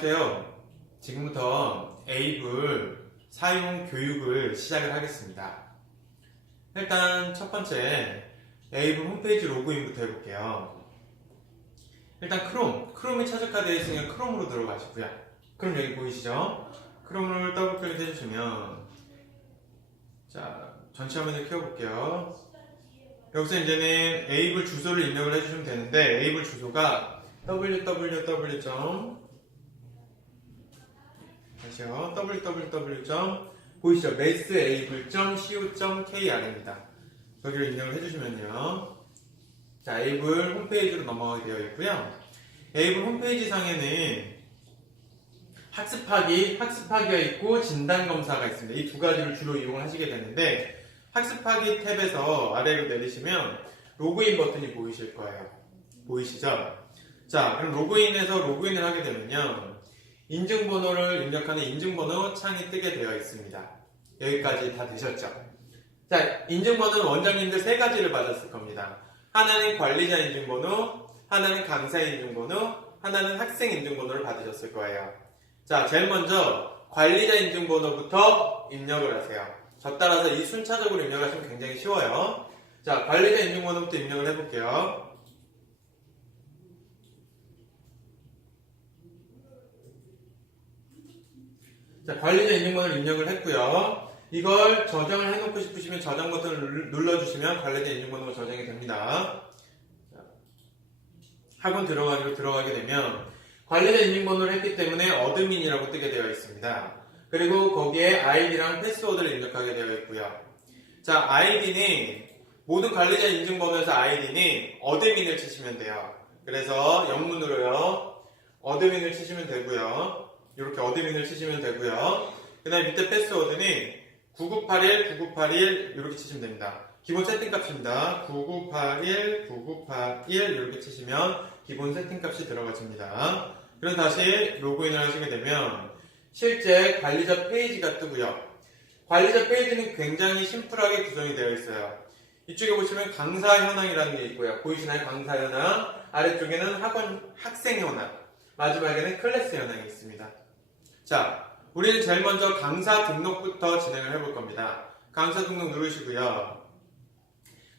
안녕하세요. 지금부터 에이블 사용 교육을 시작을 하겠습니다. 일단 첫 번째 에이블 홈페이지 로그인부터 해볼게요. 일단 크롬이 최적화되어 있으니까 크롬으로 들어가시고요. 크롬 여기 보이시죠? 크롬을 더블 클릭 해주시면 자 전체 화면을 키워볼게요. 여기서 이제는 에이블 주소를 입력을 해주시면 되는데 에이블 주소가 www. 보이시죠? massable.co.kr입니다. 거기를 입력을 해주시면요. 자, 에이블 홈페이지로 넘어가게 되어 있고요. 에이블 홈페이지 상에는 학습하기가 있고 진단검사가 있습니다. 이 두 가지를 주로 이용을 하시게 되는데 학습하기 탭에서 아래로 내리시면 로그인 버튼이 보이실 거예요. 보이시죠? 자, 그럼 로그인을 하게 되면요. 인증번호를 입력하는 인증번호 창이 뜨게 되어 있습니다. 여기까지 다 되셨죠? 자, 인증번호는 원장님들 세 가지를 받았을 겁니다. 하나는 관리자 인증번호, 하나는 강사 인증번호, 하나는 학생 인증번호를 받으셨을 거예요. 자, 제일 먼저 관리자 인증번호부터 입력을 하세요. 저 따라서 이 순차적으로 입력하시면 굉장히 쉬워요. 자, 관리자 인증번호부터 입력을 해볼게요. 자, 관리자 인증번호를 입력을 했고요. 이걸 저장을 해놓고 싶으시면 저장 버튼을 눌러주시면 관리자 인증번호가 저장이 됩니다. 자, 학원 들어가게 되면 관리자 인증번호를 했기 때문에 어드민이라고 뜨게 되어 있습니다. 그리고 거기에 아이디랑 패스워드를 입력하게 되어 있고요. 자, 아이디는 모든 관리자 인증번호에서 아이디는 어드민을 치시면 돼요. 그래서 영문으로요. 어드민을 치시면 되고요. 이렇게 어드민을 치시면 되고요. 그 다음에 밑에 패스워드는 9981 이렇게 치시면 됩니다. 기본 세팅값입니다. 9981 이렇게 치시면 기본 세팅값이 들어가집니다. 그래서 다시 로그인을 하시게 되면 실제 관리자 페이지가 뜨고요. 관리자 페이지는 굉장히 심플하게 구성이 되어 있어요. 이쪽에 보시면 강사 현황이라는 게 있고요. 보이시나요? 강사 현황. 아래쪽에는 학생 현황. 마지막에는 클래스 현황이 있습니다. 자, 우리는 제일 먼저 강사 등록부터 진행을 해볼 겁니다. 강사 등록 누르시고요.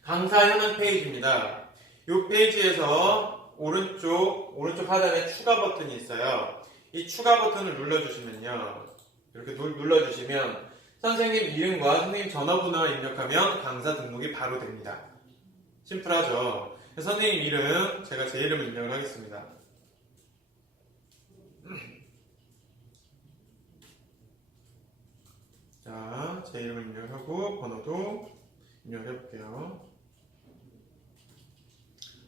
강사 현황 페이지입니다. 이 페이지에서 오른쪽 하단에 추가 버튼이 있어요. 이 추가 버튼을 눌러주시면요. 이렇게 눌러주시면 선생님 이름과 선생님 전화번호를 입력하면 강사 등록이 바로 됩니다. 심플하죠? 선생님 이름, 제가 제 이름을 입력을 하겠습니다. 자, 제 이름을 입력하고 번호도 입력해볼게요.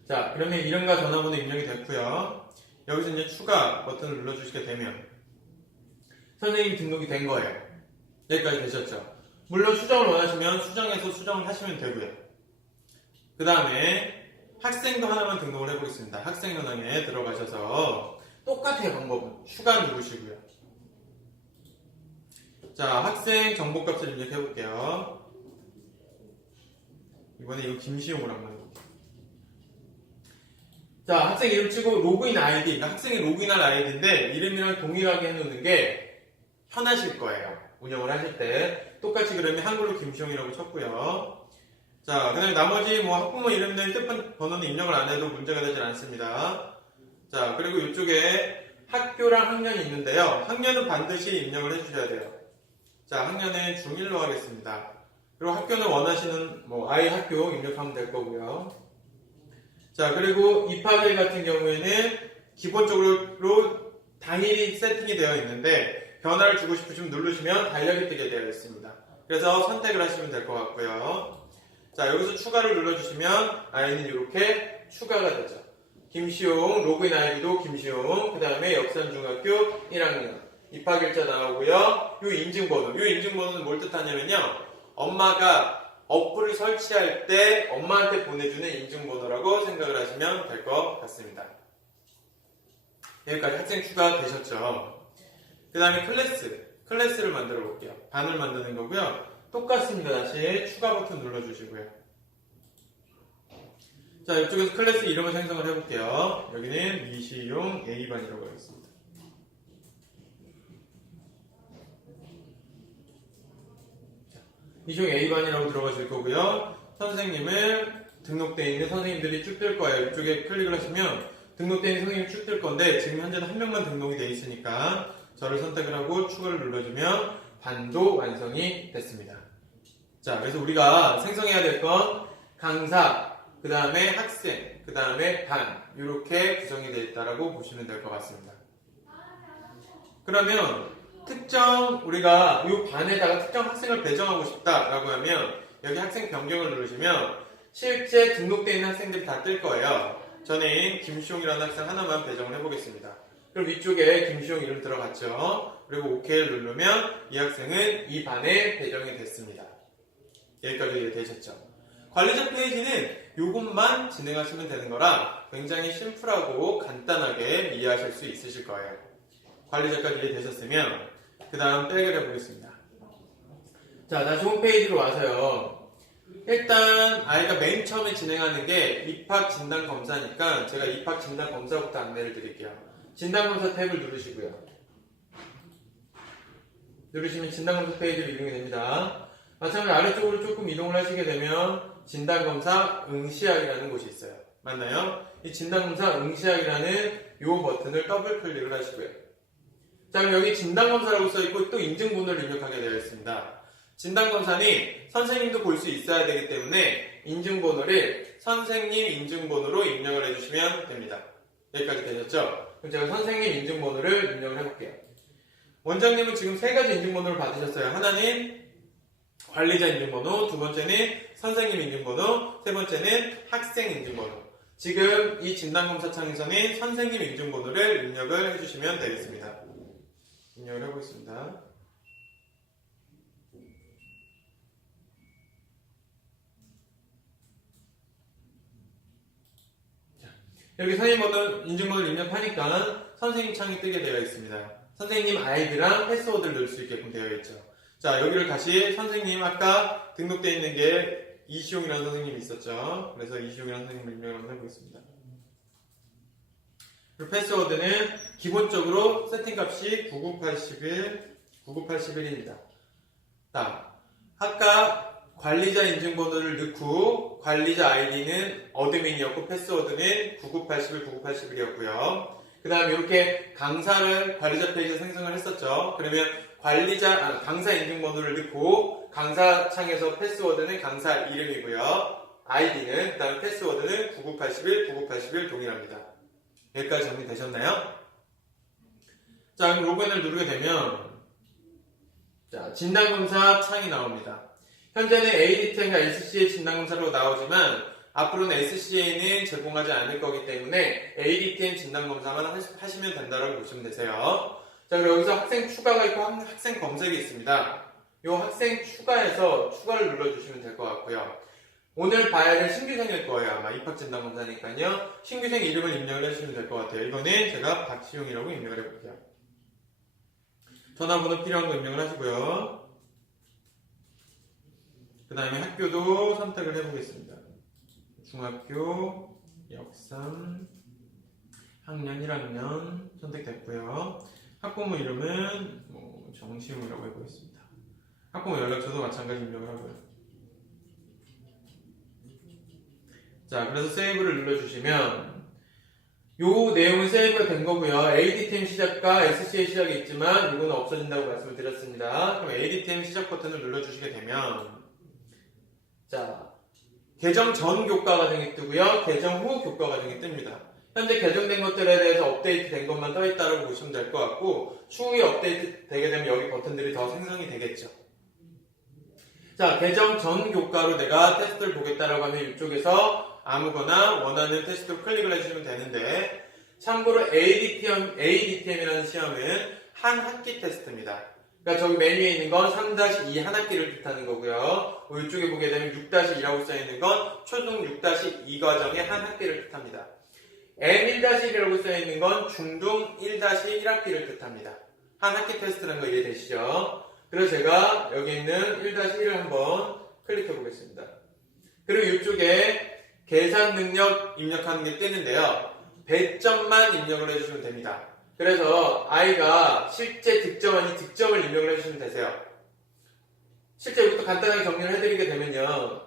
자, 그러면 이름과 전화번호 입력이 됐고요. 여기서 이제 추가 버튼을 눌러주시게 되면 선생님 등록이 된 거예요. 여기까지 되셨죠? 물론 수정을 원하시면 수정해서 수정을 하시면 되고요. 그 다음에 학생도 하나만 등록을 해보겠습니다. 학생 현황에 들어가셔서 똑같아요. 방법은 추가 누르시고요. 자, 학생 정보값을 입력해볼게요. 이번에 이거 김시용으로 한번 해볼게요. 자, 학생 이름 치고 로그인 아이디, 그러니까 학생이 로그인할 아이디인데 이름이랑 동일하게 해놓는 게 편하실 거예요. 운영을 하실 때. 똑같이 그러면 한글로 김시용이라고 쳤고요. 자, 그 다음에 나머지 학부모 이름이나 휴대폰 번호는 입력을 안 해도 문제가 되질 않습니다. 자, 그리고 이쪽에 학교랑 학년이 있는데요. 학년은 반드시 입력을 해주셔야 돼요. 자, 학년은 중1로 하겠습니다. 그리고 학교는 원하시는 아이 학교 입력하면 될 거고요. 자, 그리고 입학일 같은 경우에는 기본적으로 당일이 세팅이 되어 있는데 변화를 주고 싶으시면 누르시면 달력이 뜨게 되어 있습니다. 그래서 선택을 하시면 될 것 같고요. 자, 여기서 추가를 눌러주시면 아이는 이렇게 추가가 되죠. 김시용, 로그인 아이디도 김시용, 그 다음에 역산중학교 1학년. 입학일자 나오고요. 이 인증번호는 뭘 뜻하냐면요. 엄마가 어플을 설치할 때 엄마한테 보내주는 인증번호라고 생각을 하시면 될 것 같습니다. 여기까지 학생 추가 되셨죠? 그 다음에 클래스를 만들어 볼게요. 반을 만드는 거고요. 똑같습니다. 다시 추가 버튼 눌러주시고요. 자, 이쪽에서 클래스 이름을 생성을 해볼게요. 여기는 미시용 A반이라고 하겠습니다. 이 중 A반이라고 들어가실 거고요. 선생님을 등록되어 있는 선생님들이 쭉 뜰 거예요. 이쪽에 클릭을 하시면 등록되어 있는 선생님이 쭉 뜰 건데 지금 현재는 한 명만 등록이 되어 있으니까 저를 선택을 하고 추가를 눌러주면 반도 완성이 됐습니다. 자, 그래서 우리가 생성해야 될 건 강사, 그 다음에 학생, 그 다음에 반 이렇게 구성이 되어 있다고 보시면 될 것 같습니다. 그러면 우리가 이 반에다가 특정 학생을 배정하고 싶다라고 하면 여기 학생 변경을 누르시면 실제 등록되어 있는 학생들이 다 뜰 거예요. 저는 김시용이라는 학생 하나만 배정을 해보겠습니다. 그럼 위쪽에 김시용 이름 들어갔죠. 그리고 OK를 누르면 이 학생은 이 반에 배정이 됐습니다. 여기까지 되셨죠. 관리자 페이지는 이것만 진행하시면 되는 거라 굉장히 심플하고 간단하게 이해하실 수 있으실 거예요. 관리자까지 이해되셨으면 그 다음 백을 해보겠습니다. 자, 다시 홈페이지로 와서요. 일단 아이가 맨 처음에 진행하는 게 입학진단검사니까 제가 입학진단검사부터 안내를 드릴게요. 진단검사 탭을 누르시고요. 누르시면 진단검사 페이지로 이동이 됩니다. 마찬가지로 아래쪽으로 조금 이동을 하시게 되면 진단검사 응시학이라는 곳이 있어요. 맞나요? 이 진단검사 응시학이라는 이 버튼을 더블 클릭을 하시고요. 자, 그럼 여기 진단검사라고 써있고 또 인증번호를 입력하게 되어 있습니다. 진단검사는 선생님도 볼 수 있어야 되기 때문에 인증번호를 선생님 인증번호로 입력을 해주시면 됩니다. 여기까지 되셨죠? 그럼 제가 선생님 인증번호를 입력을 해볼게요. 원장님은 지금 3가지 인증번호를 받으셨어요. 하나는 관리자 인증번호, 두 번째는 선생님 인증번호, 세 번째는 학생 인증번호. 지금 이 진단검사 창에서는 선생님 인증번호를 입력을 해주시면 되겠습니다. 입력을 해보겠습니다. 여기 선생님 인증번호를 입력하니까 선생님 창이 뜨게 되어 있습니다. 선생님 아이디랑 패스워드를 넣을 수 있게끔 되어 있죠. 자, 여기를 다시 선생님 아까 등록되어 있는 게 이시용이라는 선생님이 있었죠. 그래서 이시용이라는 선생님을 입력을 한번 해보겠습니다. 그리고 패스워드는 기본적으로 세팅값이 9981입니다. 자, 아까 관리자 인증번호를 넣고 관리자 아이디는 어드민이었고 패스워드는 9981이었고요. 그 다음에 이렇게 강사를 관리자 페이지에 생성을 했었죠. 그러면 강사 인증번호를 넣고 강사 창에서 패스워드는 강사 이름이고요. 아이디는, 그 다음에 패스워드는 9981 동일합니다. 여기까지 정리되셨나요? 자, 그럼 로그인을 누르게 되면 자, 진단검사 창이 나옵니다. 현재는 ADTM과 SCA 진단검사로 나오지만 앞으로는 SCA는 제공하지 않을 거기 때문에 ADTM 진단검사만 하시면 된다고 보시면 되세요. 자, 그리고 여기서 학생 추가가 있고 학생 검색이 있습니다. 이 학생 추가해서 추가를 눌러주시면 될 것 같고요. 오늘 봐야 될 신규생일 거예요. 아마 입학진단검사니까요. 신규생 이름을 입력을 해주시면 될 것 같아요. 이거는 제가 박시용이라고 입력을 해볼게요. 전화번호 필요한 거 입력을 하시고요. 그 다음에 학교도 선택을 해보겠습니다. 중학교, 역삼, 학년 1학년 선택됐고요. 학부모 이름은 정시웅이라고 해보겠습니다. 학부모 연락처도 마찬가지 입력을 하고요. 자, 그래서 세이브를 눌러주시면 요 내용은 세이브가 된 거고요. ADTM 시작과 SCA 시작이 있지만 이거는 없어진다고 말씀을 드렸습니다. 그럼 ADTM 시작 버튼을 눌러주시게 되면 자, 개정 전 교과 과정이 뜨고요. 개정 후 교과 과정이 뜹니다. 현재 개정된 것들에 대해서 업데이트 된 것만 떠 있다고 보시면 될 것 같고 추후에 업데이트 되게 되면 여기 버튼들이 더 생성이 되겠죠. 자, 개정 전 교과로 내가 테스트를 보겠다라고 하면 이쪽에서 아무거나 원하는 테스트로 클릭을 해주시면 되는데 참고로 ADTM이라는 시험은 한 학기 테스트입니다. 그러니까 저기 메뉴에 있는 건 3-2 한 학기를 뜻하는 거고요. 이쪽에 보게 되면 6-2라고 써있는 건 초등 6-2 과정의 한 학기를 뜻합니다. M1-1이라고 써있는 건 중등 1-1학기를 뜻합니다. 한 학기 테스트라는 거 이해되시죠? 그래서 제가 여기 있는 1-1을 한번 클릭해 보겠습니다. 그리고 이쪽에 계산 능력 입력하는 게 뜨는데요. 배점만 입력을 해주시면 됩니다. 그래서 아이가 실제 득점 아닌 득점을 입력을 해주시면 되세요. 실제 이것도 간단하게 정리를 해드리게 되면요.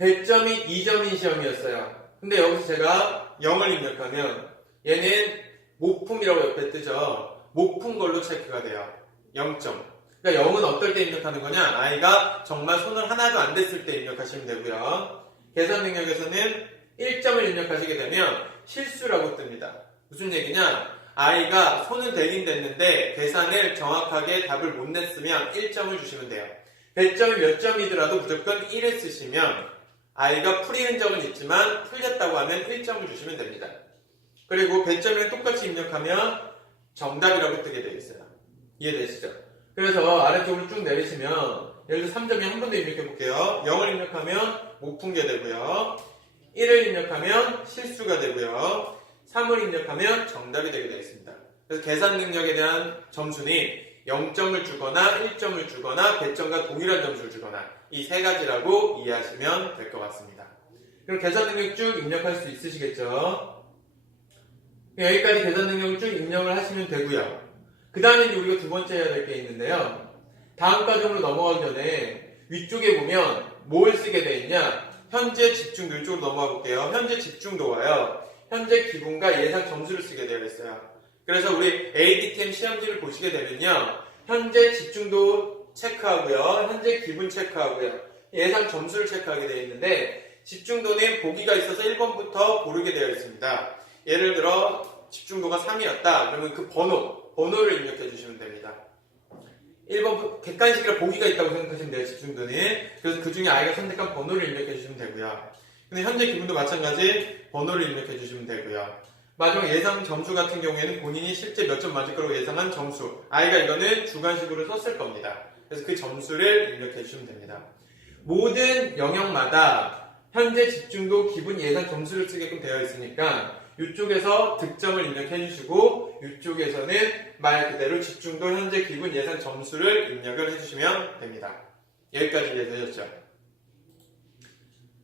100점이 2점인 시험이었어요. 근데 여기서 제가 0을 입력하면 얘는 목품이라고 옆에 뜨죠. 목품 걸로 체크가 돼요. 0점. 그러니까 0은 어떨 때 입력하는 거냐? 아이가 정말 손을 하나도 안 댔을 때 입력하시면 되고요. 계산 능력에서는 1점을 입력하시게 되면 실수라고 뜹니다. 무슨 얘기냐? 아이가 손은 대긴 됐는데 계산을 정확하게 답을 못 냈으면 1점을 주시면 돼요. 100점이 몇 점이더라도 무조건 1을 쓰시면 아이가 풀이 흔적은 있지만 틀렸다고 하면 1점을 주시면 됩니다. 그리고 100점이랑 똑같이 입력하면 정답이라고 뜨게 되어 있어요. 이해되시죠? 그래서 아래쪽으로 쭉 내리시면 예를 들어 3점이 한 번 더 입력해 볼게요. 0을 입력하면 못 푼 게 되고요. 1을 입력하면 실수가 되고요. 3을 입력하면 정답이 되게 되어 있습니다. 그래서 계산 능력에 대한 점수는 0점을 주거나 1점을 주거나 100점과 동일한 점수를 주거나 이 세 가지라고 이해하시면 될 것 같습니다. 그럼 계산 능력 쭉 입력할 수 있으시겠죠? 여기까지 계산 능력을 쭉 입력을 하시면 되고요. 그 다음에 우리가 두 번째 해야 될 게 있는데요. 다음 과정으로 넘어가기 전에 위쪽에 보면 뭘 쓰게 돼 있냐? 현재 집중도 이쪽으로 넘어가 볼게요. 현재 집중도와요. 현재 기분과 예상 점수를 쓰게 되어 있어요. 그래서 우리 ADTM 시험지를 보시게 되면요. 현재 집중도 체크하고요. 현재 기분 체크하고요. 예상 점수를 체크하게 되어 있는데 집중도는 보기가 있어서 1번부터 고르게 되어 있습니다. 예를 들어 집중도가 3이었다. 그러면 그 번호를 입력해 주시면 됩니다. 1번 객관식이라 보기가 있다고 생각하시면 돼요. 집중도는. 그래서 그 중에 아이가 선택한 번호를 입력해 주시면 되고요. 근데 현재 기분도 마찬가지 번호를 입력해 주시면 되고요. 마지막 예상 점수 같은 경우에는 본인이 실제 몇 점 맞을 거라고 예상한 점수. 아이가 이거는 주관식으로 썼을 겁니다. 그래서 그 점수를 입력해 주시면 됩니다. 모든 영역마다 현재 집중도, 기분, 예상 점수를 쓰게끔 되어 있으니까 이쪽에서 득점을 입력해 주시고 이쪽에서는 말 그대로 집중도, 현재 기분, 예상 점수를 입력을 해주시면 됩니다. 여기까지 이해되셨죠?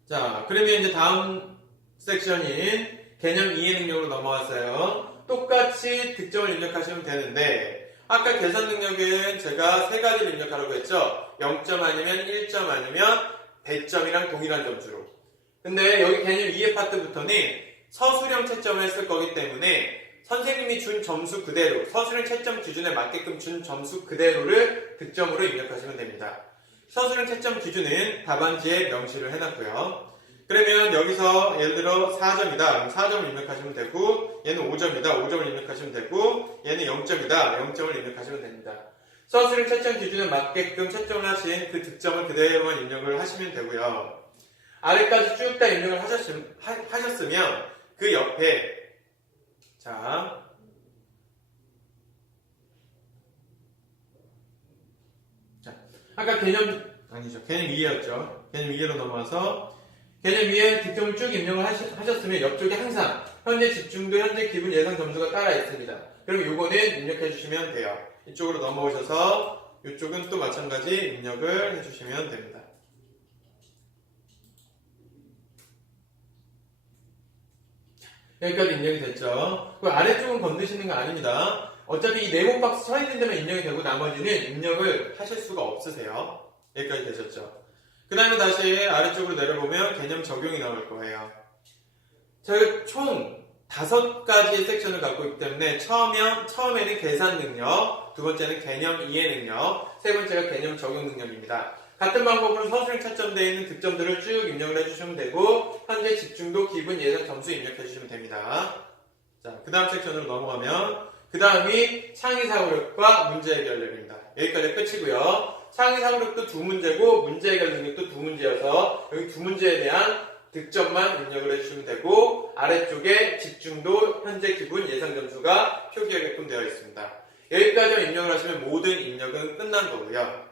자, 그러면 이제 다음 섹션인 개념 이해 능력으로 넘어왔어요. 똑같이 득점을 입력하시면 되는데 아까 계산 능력은 제가 세 가지를 입력하라고 했죠. 0점 아니면 1점 아니면 100점이랑 동일한 점수로. 근데 여기 개념 이해 파트부터는 서술형 채점을 했을 거기 때문에 선생님이 준 점수 그대로, 서술형 채점 기준에 맞게끔 준 점수 그대로를 득점으로 입력하시면 됩니다. 서술형 채점 기준은 답안지에 명시를 해놨고요. 그러면 여기서 예를 들어 4점이다. 그럼 4점을 입력하시면 되고 얘는 5점이다. 5점을 입력하시면 되고 얘는 0점이다. 0점을 입력하시면 됩니다. 서술형 채점 기준에 맞게끔 채점을 하신 그 득점을 그대로만 입력을 하시면 되고요. 아래까지 쭉 다 입력을 하셨으면 그 옆에 자 아까 개념 2였죠. 개념 2로 넘어와서 개념 2에 득점을 쭉 입력을 하셨으면 옆쪽에 항상 현재 집중도, 현재 기분, 예상 점수가 따라 있습니다. 그럼 요거는 입력해 주시면 돼요. 이쪽으로 넘어오셔서 이쪽은 또 마찬가지 입력을 해주시면 됩니다. 여기까지 입력이 됐죠. 그 아래쪽은 건드시는 거 아닙니다. 어차피 이 네모 박스 서 있는 데만 입력이 되고 나머지는 입력을 하실 수가 없으세요. 여기까지 되셨죠. 그 다음에 다시 아래쪽으로 내려보면 개념 적용이 나올 거예요. 저희가 총 5가지의 섹션을 갖고 있기 때문에 처음에는 계산 능력, 두 번째는 개념 이해 능력, 세 번째가 개념 적용 능력입니다. 같은 방법으로 서술형 채점되어 있는 득점들을 쭉 입력을 해주시면 되고 현재 집중도, 기분, 예상 점수 입력해 주시면 됩니다. 자, 그 다음 섹션으로 넘어가면 그 다음이 창의사고력과 문제해결력입니다. 여기까지 끝이고요. 창의사고력도 2문제고 문제해결 능력도 2문제여서 여기 2문제에 대한 득점만 입력을 해주시면 되고 아래쪽에 집중도, 현재 기분, 예상 점수가 표기하게끔 되어 있습니다. 여기까지만 입력을 하시면 모든 입력은 끝난 거고요.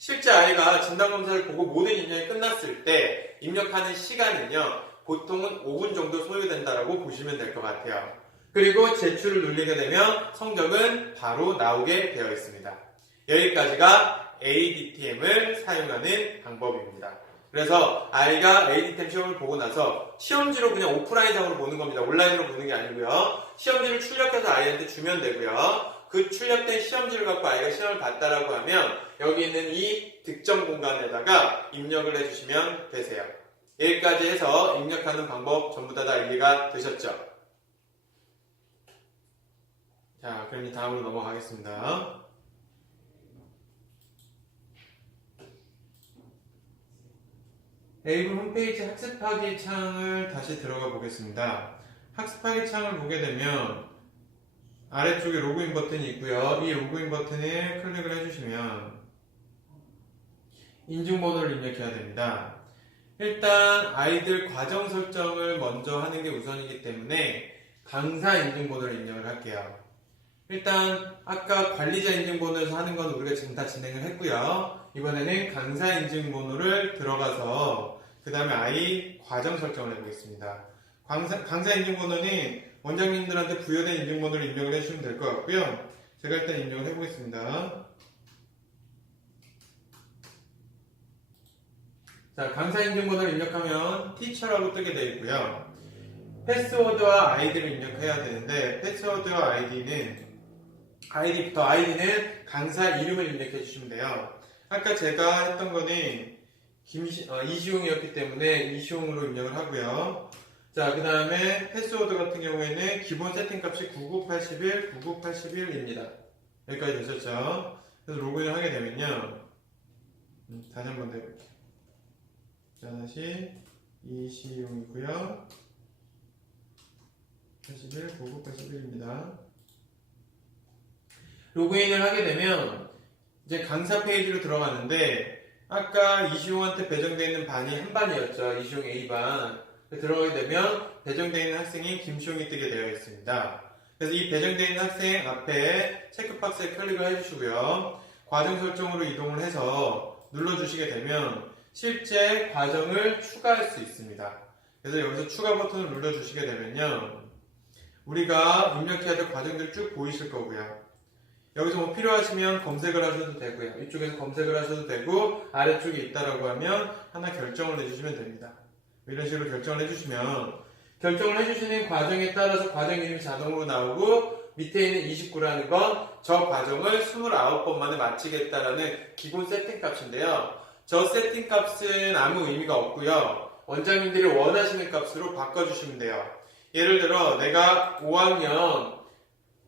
실제 아이가 진단검사를 보고 모든 입력이 끝났을 때 입력하는 시간은요 보통은 5분 정도 소요된다라고 보시면 될 것 같아요. 그리고 제출을 누르게 되면 성적은 바로 나오게 되어 있습니다. 여기까지가 ADTM을 사용하는 방법입니다. 그래서 아이가 ADTM 시험을 보고 나서 시험지로 그냥 오프라인상으로 보는 겁니다. 온라인으로 보는 게 아니고요. 시험지를 출력해서 아이한테 주면 되고요. 그 출력된 시험지를 갖고 아이가 시험을 봤다라고 하면 여기 있는 이 득점 공간에다가 입력을 해주시면 되세요. 여기까지 해서 입력하는 방법 전부 다 이해가 되셨죠? 자, 그럼 이제 다음으로 넘어가겠습니다. 에이블 홈페이지 학습하기 창을 다시 들어가 보겠습니다. 학습하기 창을 보게 되면 아래쪽에 로그인 버튼이 있고요. 이 로그인 버튼을 클릭을 해주시면 인증번호를 입력해야 됩니다. 일단 아이들 과정 설정을 먼저 하는 게 우선이기 때문에 강사 인증번호를 입력을 할게요. 일단 아까 관리자 인증번호에서 하는 건 우리가 지금 다 진행을 했고요. 이번에는 강사 인증번호를 들어가서 그 다음에 아이 과정 설정을 해보겠습니다. 강사 인증번호는 원장님들한테 부여된 인증번호를 입력을 해주시면 될 것 같고요. 제가 일단 입력을 해보겠습니다. 자, 강사 인증번호를 입력하면 티처라고 뜨게 되어 있고요. 패스워드와 아이디를 입력해야 되는데 패스워드와 아이디는 강사 이름을 입력해 주시면 돼요. 아까 제가 했던 거는 이시용이었기 때문에 이시용으로 입력을 하고요. 자, 그 다음에 패스워드 같은 경우에는 기본 세팅값이 9981입니다. 여기까지 되셨죠? 그래서 로그인을 하게 되면요. 다시 한번 해볼게요. 자, 다시 이시용이고요. 9981입니다. 로그인을 하게 되면 이제 강사 페이지로 들어가는데 아까 이시용한테 배정되어 있는 반이 한 반이었죠. 이시용 A반. 들어가게 되면 배정되어 있는 학생이 김시용이 뜨게 되어 있습니다. 그래서 이 배정되어 있는 학생 앞에 체크박스에 클릭을 해주시고요. 과정 설정으로 이동을 해서 눌러주시게 되면 실제 과정을 추가할 수 있습니다. 그래서 여기서 추가 버튼을 눌러주시게 되면요. 우리가 입력해야 될 과정들이 쭉 보이실 거고요. 여기서 뭐 필요하시면 검색을 하셔도 되고요. 이쪽에서 검색을 하셔도 되고 아래쪽에 있다라고 하면 하나 결정을 해주시면 됩니다. 이런 식으로 결정을 해주시면 결정을 해주시는 과정에 따라서 과정 이름이 자동으로 나오고 밑에 있는 29라는 건 저 과정을 29번 만에 마치겠다라는 기본 세팅 값인데요. 저 세팅 값은 아무 의미가 없고요. 원장님들이 원하시는 값으로 바꿔주시면 돼요. 예를 들어 내가 5학년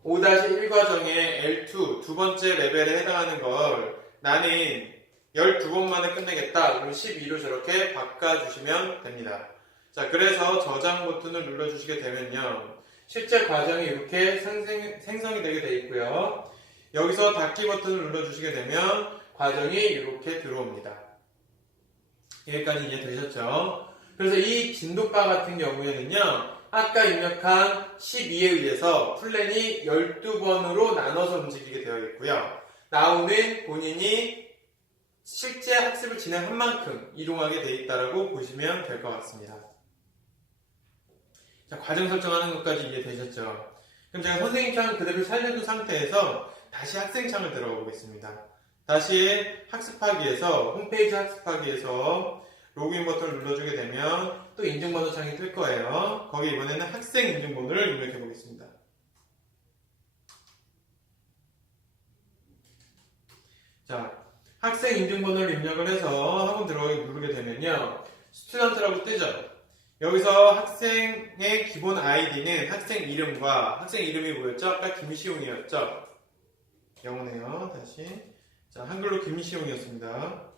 5-1 과정의 L2 두 번째 레벨에 해당하는 걸 나는 12번 만에 끝내겠다. 그럼 12로 저렇게 바꿔주시면 됩니다. 자, 그래서 저장 버튼을 눌러주시게 되면요. 실제 과정이 이렇게 생성이 되게 되어 있고요. 여기서 닫기 버튼을 눌러주시게 되면 과정이 이렇게 들어옵니다. 여기까지 이해되셨죠? 그래서 이 진도바 같은 경우에는요. 아까 입력한 12에 의해서 플랜이 12번으로 나눠서 움직이게 되어 있고요. 나오는 본인이 실제 학습을 진행한 만큼 이동하게 되어 있다고 보시면 될 것 같습니다. 자, 과정 설정하는 것까지 이해되셨죠? 그럼 제가 선생님 창을 그대로 살려둔 상태에서 다시 학생 창을 들어가 보겠습니다. 다시 학습하기에서 홈페이지 학습하기에서 로그인 버튼을 눌러주게 되면 또 인증번호 창이 뜰 거예요. 거기 이번에는 학생 인증번호를 입력해 보겠습니다. 자, 학생 인증번호를 입력을 해서 학원 들어가기 누르게 되면요. 스튜던트라고 뜨죠. 여기서 학생의 기본 아이디는 학생 이름과 학생 이름이 뭐였죠? 아까 김시용이었죠? 영어네요. 다시. 자, 한글로 김시용이었습니다.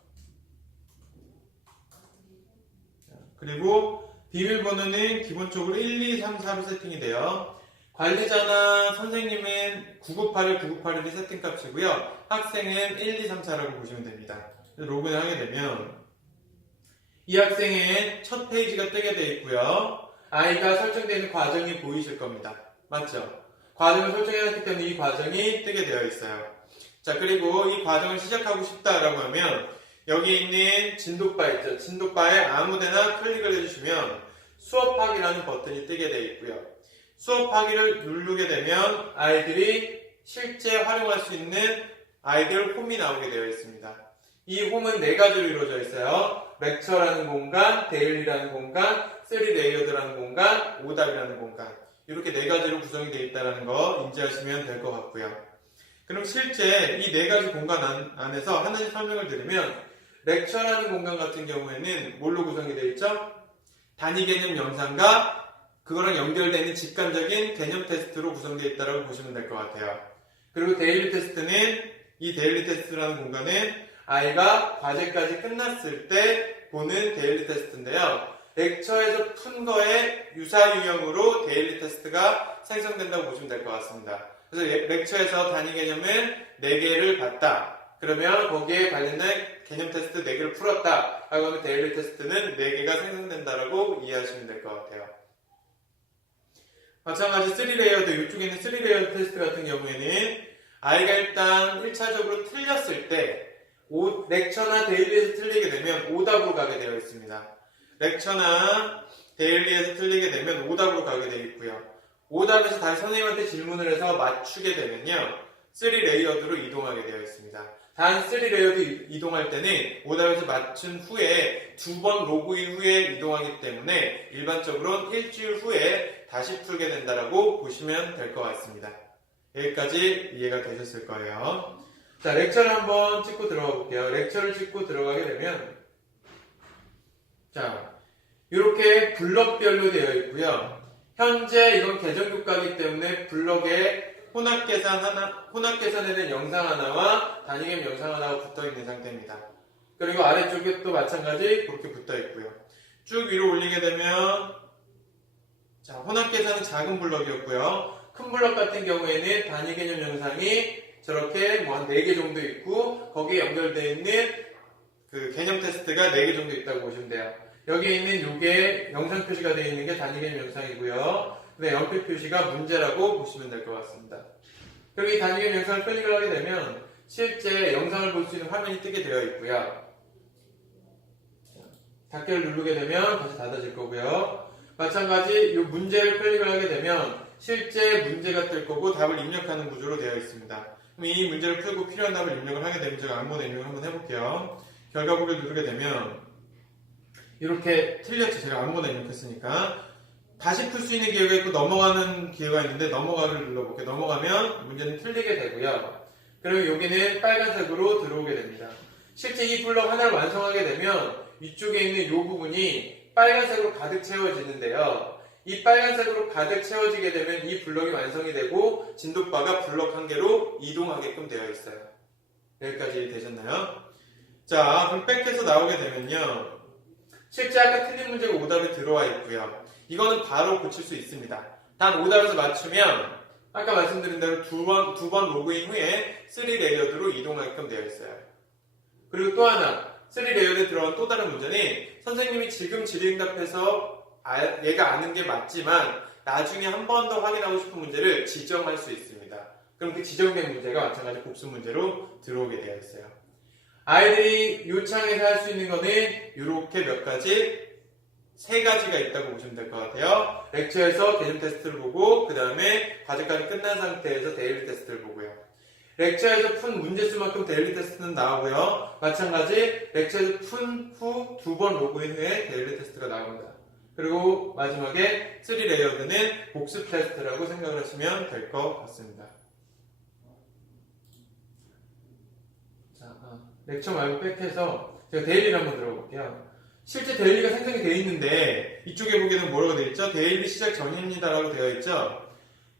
그리고 비밀번호는 기본적으로 1, 2, 3, 4로 세팅이 돼요. 관리자나 선생님은 9981이 세팅값이고요. 학생은 1, 2, 3, 4라고 보시면 됩니다. 로그인을 하게 되면 이 학생의 첫 페이지가 뜨게 되어 있고요. 아이가 설정되는 과정이 보이실 겁니다. 맞죠? 과정을 설정해놨기 때문에 이 과정이 뜨게 되어 있어요. 자, 그리고 이 과정을 시작하고 싶다라고 하면 여기 있는 진도바 있죠. 진도바에 아무데나 클릭을 해주시면 수업하기라는 버튼이 뜨게 되어 있고요. 수업하기를 누르게 되면 아이들이 실제 활용할 수 있는 아이들 홈이 나오게 되어 있습니다. 이 홈은 4가지로 이루어져 있어요. 렉처라는 공간, 데일리라는 공간, 3레이어드라는 공간, 오답이라는 공간. 이렇게 4가지로 구성이 되어 있다는 거 인지하시면 될 것 같고요. 그럼 실제 이 네 가지 공간 안에서 하나씩 설명을 드리면 렉처라는 공간 같은 경우에는 뭘로 구성이 되어 있죠? 단위 개념 영상과 그거랑 연결되는 직관적인 개념 테스트로 구성되어 있다고 보시면 될 것 같아요. 그리고 데일리 테스트는 이 데일리 테스트라는 공간은 아이가 과제까지 끝났을 때 보는 데일리 테스트인데요. 렉처에서 푼 거에 유사 유형으로 데일리 테스트가 생성된다고 보시면 될 것 같습니다. 그래서 렉처에서 단위 개념을 4개를 봤다. 그러면 거기에 관련된 개념 테스트 4개를 풀었다. 라고 하면 데일리 테스트는 4개가 생성된다라고 이해하시면 될 것 같아요. 마찬가지 3레이어드, 이쪽에 있는 3레이어드 테스트 같은 경우에는 아이가 일단 1차적으로 틀렸을 때 렉처나 데일리에서 틀리게 되면 오답으로 가게 되어 있습니다. 렉처나 데일리에서 틀리게 되면 오답으로 가게 되어 있고요. 오답에서 다시 선생님한테 질문을 해서 맞추게 되면요. 3레이어드로 이동하게 되어 있습니다. 단 3레이어드 이동할 때는 오답에서 맞춘 후에 2번 로그인 후에 이동하기 때문에 일반적으로는 일주일 후에 다시 풀게 된다라고 보시면 될 것 같습니다. 여기까지 이해가 되셨을 거예요. 자, 렉처를 한번 찍고 들어가 볼게요. 렉처를 찍고 들어가게 되면 자, 이렇게 블럭별로 되어 있고요. 현재 이건 계정교과이기 때문에 블럭에 혼합계산에 대한 영상 하나와 단위개념 영상 하나가 붙어 있는 상태입니다. 그리고 아래쪽에 또 마찬가지 그렇게 붙어 있고요. 쭉 위로 올리게 되면 자, 혼합계산은 작은 블럭이었고요. 큰 블럭 같은 경우에는 단위개념 영상이 저렇게 뭐 한 4개 정도 있고 거기에 연결되어 있는 그 개념 테스트가 4개 정도 있다고 보시면 돼요. 여기에 있는 요게 영상 표시가 되어 있는 게 단위개념 영상이고요. 근데 연필 표시가 문제라고 보시면 될 것 같습니다. 그리고 이 단위개념 영상을 클릭을 하게 되면 실제 영상을 볼 수 있는 화면이 뜨게 되어 있고요. 닫기를 누르게 되면 다시 닫아질 거고요. 마찬가지 이 문제를 클릭을 하게 되면 실제 문제가 뜰 거고 답을 입력하는 구조로 되어 있습니다. 그럼 이 문제를 풀고 필요한 답을 입력을 하게 되면 제가 아무거나 입력을 한번 해볼게요. 결과 보기를 누르게 되면 이렇게 틀렸죠. 제가 아무거나 입력했으니까. 다시 풀 수 있는 기회가 있고 넘어가는 기회가 있는데 넘어가기를 눌러볼게요. 넘어가면 문제는 틀리게 되고요. 그리고 여기는 빨간색으로 들어오게 됩니다. 실제 이 블럭 하나를 완성하게 되면 위쪽에 있는 이 부분이 빨간색으로 가득 채워지는데요. 이 빨간색으로 가득 채워지게 되면 이 블럭이 완성이 되고 진돗바가 블럭 한 개로 이동하게끔 되어 있어요. 여기까지 되셨나요? 자, 그럼 백해서 나오게 되면요. 실제 아까 틀린 문제가 오답에 들어와 있고요. 이거는 바로 고칠 수 있습니다. 단 오답에서 맞추면 아까 말씀드린 대로 두 번 로그인 후에 3레이어드로 이동하게끔 되어 있어요. 그리고 또 하나 3레이어드에 들어간 또 다른 문제는 선생님이 지금 질의응답해서 얘가 아는 게 맞지만 나중에 한 번 더 확인하고 싶은 문제를 지정할 수 있습니다. 그럼 그 지정된 문제가 마찬가지 복수 문제로 들어오게 되어 있어요. 아이들이 요창에서 할 수 있는 거는 이렇게 몇 가지 3가지가 있다고 보시면 될 것 같아요. 렉처에서 개념 테스트를 보고 그 다음에 과제까지 끝난 상태에서 데일리 테스트를 보고요. 렉처에서 푼 문제수만큼 데일리 테스트는 나오고요. 마찬가지 렉처에서 푼 후 2번 로그인 후에 데일리 테스트가 나옵니다. 그리고 마지막에 3레이어드는 복습 테스트라고 생각을 하시면 될 것 같습니다. 자, 렉처 말고 백해서 제가 데일리를 한번 들어볼게요. 실제 데일리가 생성이 되어 있는데 이쪽에 보기에는 뭐라고 되어 있죠? 데일리 시작 전입니다 라고 되어 있죠?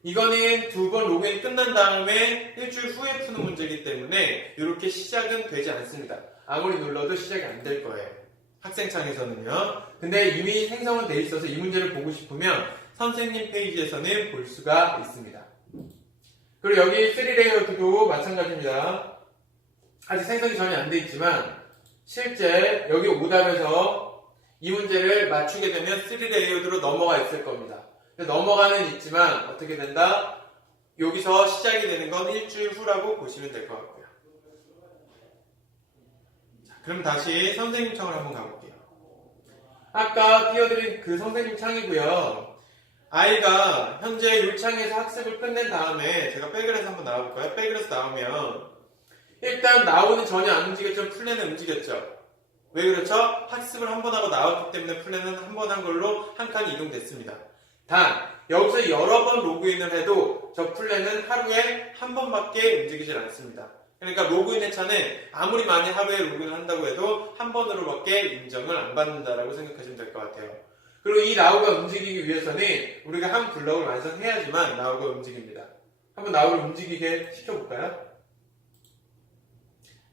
이거는 2번 로그인 끝난 다음에 일주일 후에 푸는 문제이기 때문에 이렇게 시작은 되지 않습니다. 아무리 눌러도 시작이 안 될 거예요. 학생창에서는요. 근데 이미 생성은 돼 있어서 이 문제를 보고 싶으면 선생님 페이지에서는 볼 수가 있습니다. 그리고 여기 3레이어드도 마찬가지입니다. 아직 생성이 전혀 안 돼 있지만 실제 여기 오답에서 이 문제를 맞추게 되면 3레이어드로 넘어가 있을 겁니다. 넘어가는 있지만 어떻게 된다? 여기서 시작이 되는 건 일주일 후라고 보시면 될 것 같고요. 자, 그럼 다시 선생님 창을 한번 가볼게요. 아까 띄워드린 그 선생님 창이고요. 아이가 현재 이 창에서 학습을 끝낸 다음에 제가 백을 해서 한번 나와볼까요? 백을 해서 나오면 일단 나오는 전혀 안 움직였죠. 플랜은 움직였죠. 왜 그렇죠? 학습을 한 번 하고 나왔기 때문에 플랜은 한 번 한 걸로 한 칸이 이동됐습니다. 단 여기서 여러 번 로그인을 해도 저 플랜은 하루에 한 번밖에 움직이질 않습니다. 그러니까 로그인 회차는 아무리 많이 하루에 로그인을 한다고 해도 한 번으로밖에 인정을 안 받는다라고 생각하시면 될 것 같아요. 그리고 이 나우가 움직이기 위해서는 우리가 한 블럭을 완성해야지만 나우가 움직입니다. 한번 나우를 움직이게 시켜볼까요?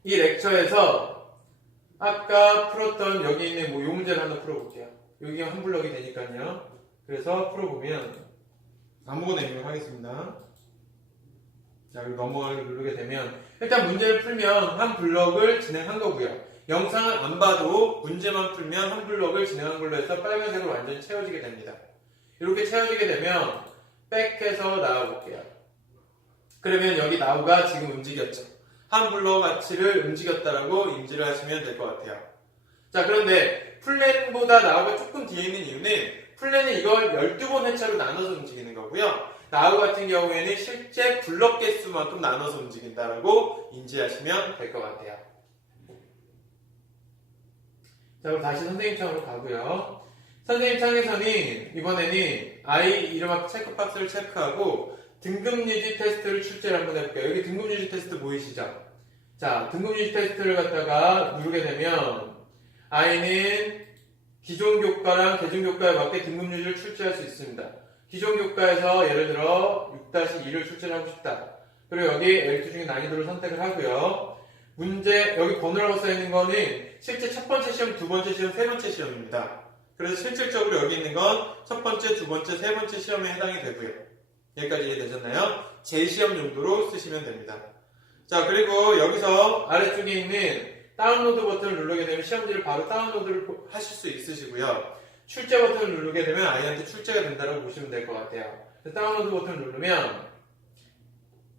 이 렉처에서 아까 풀었던 여기 있는 요 문제를 하나 풀어볼게요. 여기가 한 블럭이 되니까요. 그래서 풀어보면 아무거나 입력하겠습니다. 자, 여기 넘어가기 누르게 되면 일단 문제를 풀면 한 블럭을 진행한 거고요. 영상을 안 봐도 문제만 풀면 한 블럭을 진행한 걸로 해서 빨간색으로 완전히 채워지게 됩니다. 이렇게 채워지게 되면 백해서 나와볼게요. 그러면 여기 나우가 지금 움직였죠. 한 블럭 가치를 움직였다라고 인지를 하시면 될 것 같아요. 자, 그런데 플랜보다 나우가 조금 뒤에 있는 이유는 플랜은 이걸 12번 회차로 나눠서 움직이는 거고요. 나우 같은 경우에는 실제 블럭 개수만큼 나눠서 움직인다라고 인지하시면 될 것 같아요. 자, 그럼 다시 선생님 창으로 가고요. 선생님 창에서는 이번에는 아이 이름 체크박스를 체크하고 등급유지 테스트를 출제를 한번 해볼게요. 여기 등급유지 테스트 보이시죠? 자, 등급유지 테스트를 갖다가 누르게 되면 아이는 기존 교과랑 대중 교과에 맞게 등급유지를 출제할 수 있습니다. 기존 교과에서 예를 들어 6-2를 출제를 하고 싶다. 그리고 여기 L2 중에 난이도를 선택을 하고요. 문제, 여기 번호라고 써있는 거는 실제 첫 번째 시험, 두 번째 시험, 세 번째 시험입니다. 그래서 실질적으로 여기 있는 건 첫 번째, 두 번째, 세 번째 시험에 해당이 되고요. 여기까지 이해되셨나요? 재시험 용도로 쓰시면 됩니다. 자, 그리고 여기서 아래쪽에 있는 다운로드 버튼을 누르게 되면 시험지를 바로 다운로드를 하실 수 있으시고요. 출제 버튼을 누르게 되면 아이한테 출제가 된다고 보시면 될 것 같아요. 다운로드 버튼을 누르면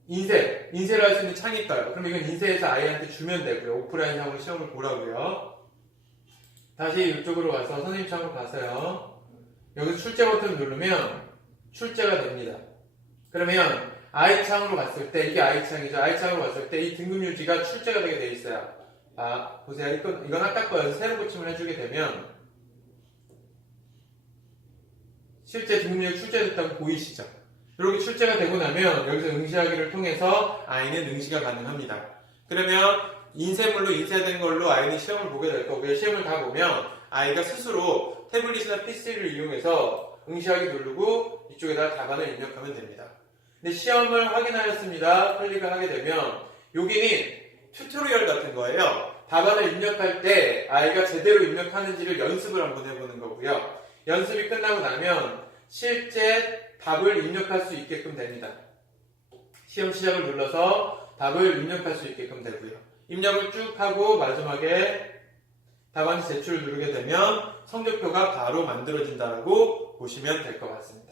인쇄를 할 수 있는 창이 떠요. 그럼 이건 인쇄해서 아이한테 주면 되고요. 오프라인상으로 시험을 보라고요. 다시 이쪽으로 가서 선생님 창으로 가서요. 여기서 출제 버튼을 누르면 출제가 됩니다. 그러면 아이 창으로 갔을 때, 이게 아이 창이죠. 아이 창으로 갔을 때 이 등급 유지가 출제가 되게 돼 있어요. 아, 보세요. 이건 아까 거여서 새로 고침을 해주게 되면 실제 등급 유지 출제됐다고 보이시죠? 이렇게 출제가 되고 나면 여기서 응시하기를 통해서 아이는 응시가 가능합니다. 그러면 인쇄물로 인쇄된 걸로 아이는 시험을 보게 될 거고요. 시험을 다 보면 아이가 스스로 태블릿이나 PC를 이용해서 응시하기 누르고 이쪽에다 답안을 입력하면 됩니다. 근데 시험을 확인하였습니다. 클릭을 하게 되면 여기는 튜토리얼 같은 거예요. 답안을 입력할 때 아이가 제대로 입력하는지를 연습을 한번 해보는 거고요. 연습이 끝나고 나면 실제 답을 입력할 수 있게끔 됩니다. 시험 시작을 눌러서 답을 입력할 수 있게끔 되고요. 입력을 쭉 하고 마지막에 답안 제출을 누르게 되면 성적표가 바로 만들어진다라고 보시면 될 것 같습니다.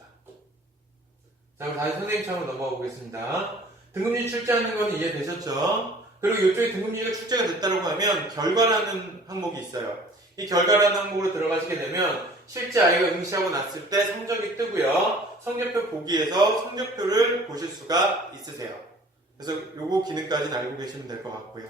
자, 그럼 다시 선생님 창으로 넘어가 보겠습니다. 등급유지 출제하는 건 이해되셨죠? 그리고 이쪽에 등급유지가 출제가 됐다고 하면 결과라는 항목이 있어요. 이 결과라는 항목으로 들어가시게 되면 실제 아이가 응시하고 났을 때 성적이 뜨고요. 성적표 보기에서 성적표를 보실 수가 있으세요. 그래서 요거 기능까지는 알고 계시면 될 것 같고요.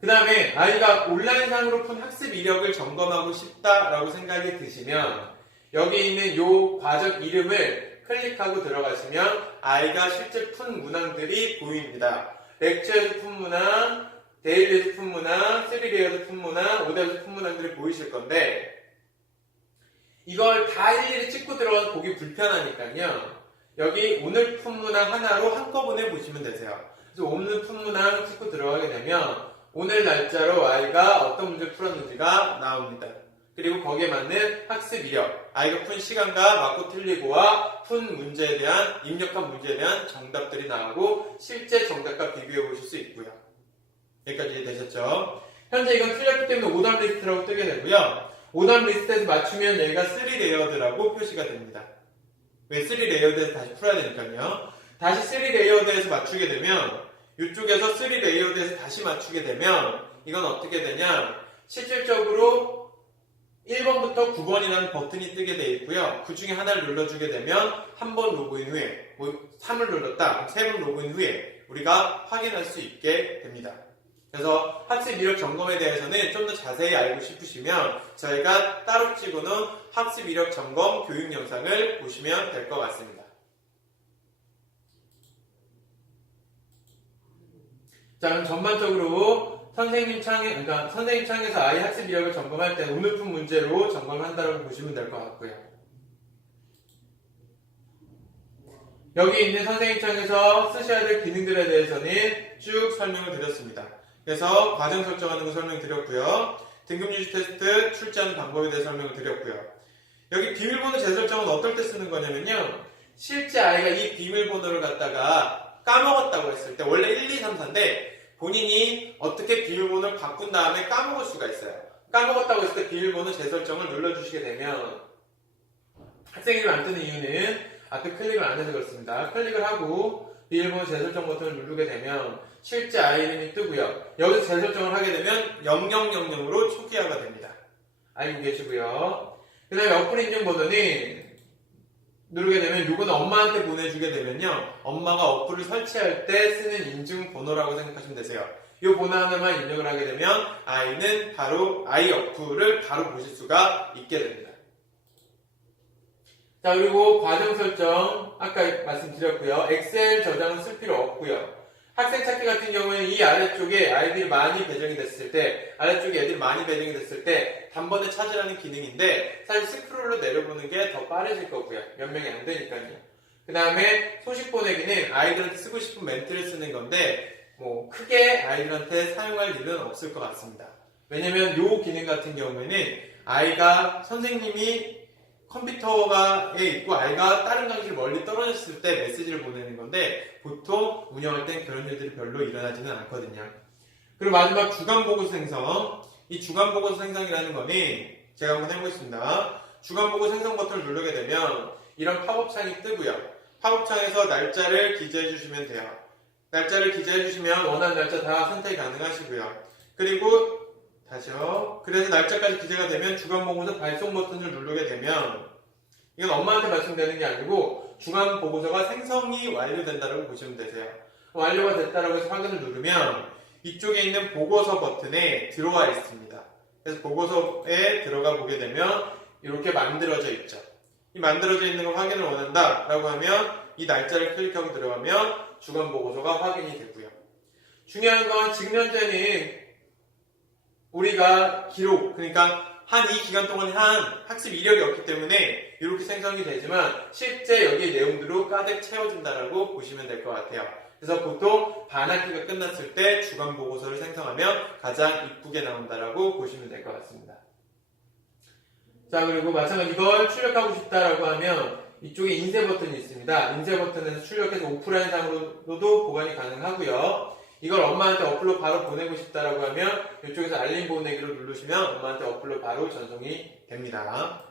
그 다음에 아이가 온라인상으로 푼 학습 이력을 점검하고 싶다라고 생각이 드시면 여기 있는 요 과적 이름을 클릭하고 들어가시면 아이가 실제 푼 문항들이 보입니다. 렉처에서 푼 문항, 데일리에서 푼 문항, 3레이어에서 푼 문항, 오답에서 푼 문항들이 보이실 건데 이걸 다 일일이 찍고 들어가서 보기 불편하니까요. 여기 오늘 푼 문항 하나로 한꺼번에 보시면 되세요. 그래서 오늘 푼 문항 찍고 들어가게 되면 오늘 날짜로 아이가 어떤 문제를 풀었는지가 나옵니다. 그리고 거기에 맞는 학습 이력, 아이가 푼 시간과 맞고 틀리고와 푼 문제에 대한, 입력한 문제에 대한 정답들이 나오고 실제 정답과 비교해 보실 수 있고요. 여기까지 되셨죠? 현재 이건 틀렸기 때문에 오답 리스트라고 뜨게 되고요. 오답 리스트에서 맞추면 얘가 3레이어드라고 표시가 됩니다. 왜 3레이어드에서 다시 풀어야 되니까요. 다시 3레이어드에서 맞추게 되면 이쪽에서 3레이어드에서 다시 맞추게 되면 이건 어떻게 되냐? 실질적으로 1번부터 9번이라는 버튼이 뜨게 되어 있고요. 그 중에 하나를 눌러주게 되면 한 번 로그인 후에 3을 눌렀다. 3번 로그인 후에 우리가 확인할 수 있게 됩니다. 그래서 학습 이력 점검에 대해서는 좀 더 자세히 알고 싶으시면 저희가 따로 찍어놓은 학습 이력 점검 교육 영상을 보시면 될 것 같습니다. 자, 그럼 전반적으로 선생님 창에서 아이 학습 이력을 점검할 때 오늘품 문제로 점검한다고 보시면 될 것 같고요. 여기 있는 선생님 창에서 쓰셔야 될 기능들에 대해서는 쭉 설명을 드렸습니다. 그래서 과정 설정하는 거 설명드렸고요. 등급유지 테스트 출제하는 방법에 대해 설명을 드렸고요. 여기 비밀번호 재설정은 어떨 때 쓰는 거냐면요. 실제 아이가 이 비밀번호를 갖다가 까먹었다고 했을 때 원래 1, 2, 3, 4인데 본인이 어떻게 비밀번호를 바꾼 다음에 까먹을 수가 있어요. 까먹었다고 했을 때 비밀번호 재설정을 눌러주시게 되면 학생 이름 안 뜨는 이유는 앞에 클릭을 안 해서 그렇습니다. 클릭을 하고 비밀번호 재설정 버튼을 누르게 되면 실제 아이 이름이 뜨고요. 여기서 재설정을 하게 되면 0000으로 초기화가 됩니다. 알고 계시고요. 그 다음에 어플 인증 버튼이 누르게 되면 이거는 엄마한테 보내주게 되면요. 엄마가 어플을 설치할 때 쓰는 인증 번호라고 생각하시면 되세요. 이 번호 하나만 입력을 하게 되면 아이는 바로 아이 어플을 바로 보실 수가 있게 됩니다. 자, 그리고 과정 설정 아까 말씀드렸고요. 엑셀 저장은 쓸 필요 없고요. 학생 찾기 같은 경우에는 이 아래쪽에 아이들이 많이 배정이 됐을 때, 아래쪽에 애들이 많이 배정이 됐을 때 단번에 찾으라는 기능인데 사실 스크롤로 내려보는 게 더 빠르실 거고요. 몇 명이 안 되니까요. 그 다음에 소식 보내기는 아이들한테 쓰고 싶은 멘트를 쓰는 건데 뭐 크게 아이들한테 사용할 일은 없을 것 같습니다. 왜냐면 이 기능 같은 경우에는 아이가 선생님이 컴퓨터에 있고 아이가 다른 장소를 멀리 떨어졌을 때 메시지를 보내는 건데 보통 운영할 땐 그런 일들이 별로 일어나지는 않거든요. 그리고 마지막 주간보고서 생성. 이 주간보고서 생성이라는 거는 제가 한번 해보겠습니다. 주간보고서 생성 버튼을 누르게 되면 이런 팝업창이 뜨고요. 팝업창에서 날짜를 기재해 주시면 돼요. 날짜를 기재해 주시면 원하는 날짜 다 선택이 가능하시고요. 그리고 다시요. 그래서 날짜까지 기재가 되면 주간보고서 발송 버튼을 누르게 되면 이건 엄마한테 발송되는 게 아니고 주간보고서가 생성이 완료된다고 보시면 되세요. 완료가 됐다고 해서 확인을 누르면 이쪽에 있는 보고서 버튼에 들어와 있습니다. 그래서 보고서에 들어가 보게 되면 이렇게 만들어져 있죠. 이 만들어져 있는 걸 확인을 원한다 라고 하면 이 날짜를 클릭하고 들어가면 주간보고서가 확인이 되고요. 중요한 건 지금 현재는 우리가 기록, 그러니까 한 이 기간 동안 한 학습 이력이 없기 때문에 이렇게 생성이 되지만 실제 여기 내용들로 가득 채워진다라고 보시면 될 것 같아요. 그래서 보통 반학기가 끝났을 때 주간 보고서를 생성하면 가장 이쁘게 나온다라고 보시면 될 것 같습니다. 자, 그리고 마찬가지 이걸 출력하고 싶다라고 하면 이쪽에 인쇄 버튼이 있습니다. 인쇄 버튼에서 출력해서 오프라인 상으로도 보관이 가능하고요. 이걸 엄마한테 어플로 바로 보내고 싶다라고 하면 이쪽에서 알림 보내기를 누르시면 엄마한테 어플로 바로 전송이 됩니다.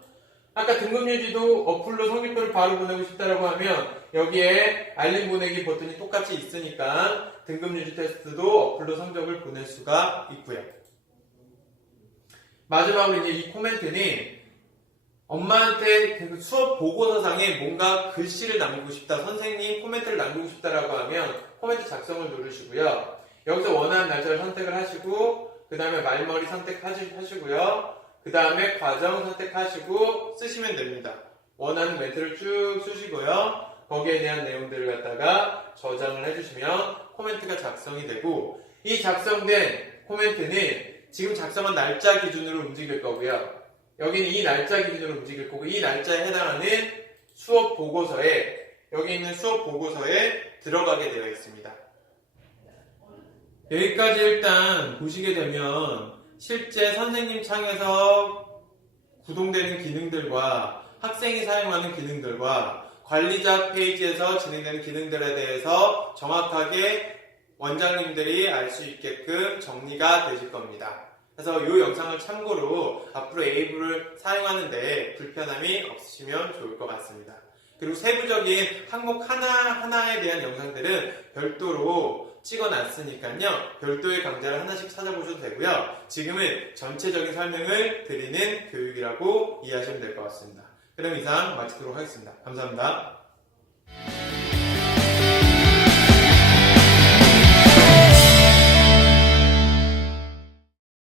아까 등급유지도 어플로 성적표를 바로 보내고 싶다라고 하면 여기에 알림 보내기 버튼이 똑같이 있으니까 등급유지 테스트도 어플로 성적을 보낼 수가 있고요. 마지막으로 이제 이 코멘트는 엄마한테 수업 보고서상에 뭔가 글씨를 남기고 싶다, 선생님 코멘트를 남기고 싶다라고 하면 코멘트 작성을 누르시고요. 여기서 원하는 날짜를 선택을 하시고 그 다음에 말머리 선택하시고요. 그 다음에 과정 선택하시고 쓰시면 됩니다. 원하는 멘트를 쭉 쓰시고요. 거기에 대한 내용들을 갖다가 저장을 해주시면 코멘트가 작성이 되고 이 작성된 코멘트는 지금 작성한 날짜 기준으로 움직일 거고요. 여기는 이 날짜 기준으로 움직일 거고 이 날짜에 해당하는 수업 보고서에 여기 있는 수업 보고서에 들어가게 되어 있습니다. 여기까지 일단 보시게 되면 실제 선생님 창에서 구동되는 기능들과 학생이 사용하는 기능들과 관리자 페이지에서 진행되는 기능들에 대해서 정확하게 원장님들이 알 수 있게끔 정리가 되실 겁니다. 그래서 이 영상을 참고로 앞으로 에이블을 사용하는데 불편함이 없으시면 좋을 것 같습니다. 그리고 세부적인 항목 하나하나에 대한 영상들은 별도로 찍어놨으니까요. 별도의 강좌를 하나씩 찾아보셔도 되고요. 지금은 전체적인 설명을 드리는 교육이라고 이해하시면 될 것 같습니다. 그럼 이상 마치도록 하겠습니다. 감사합니다.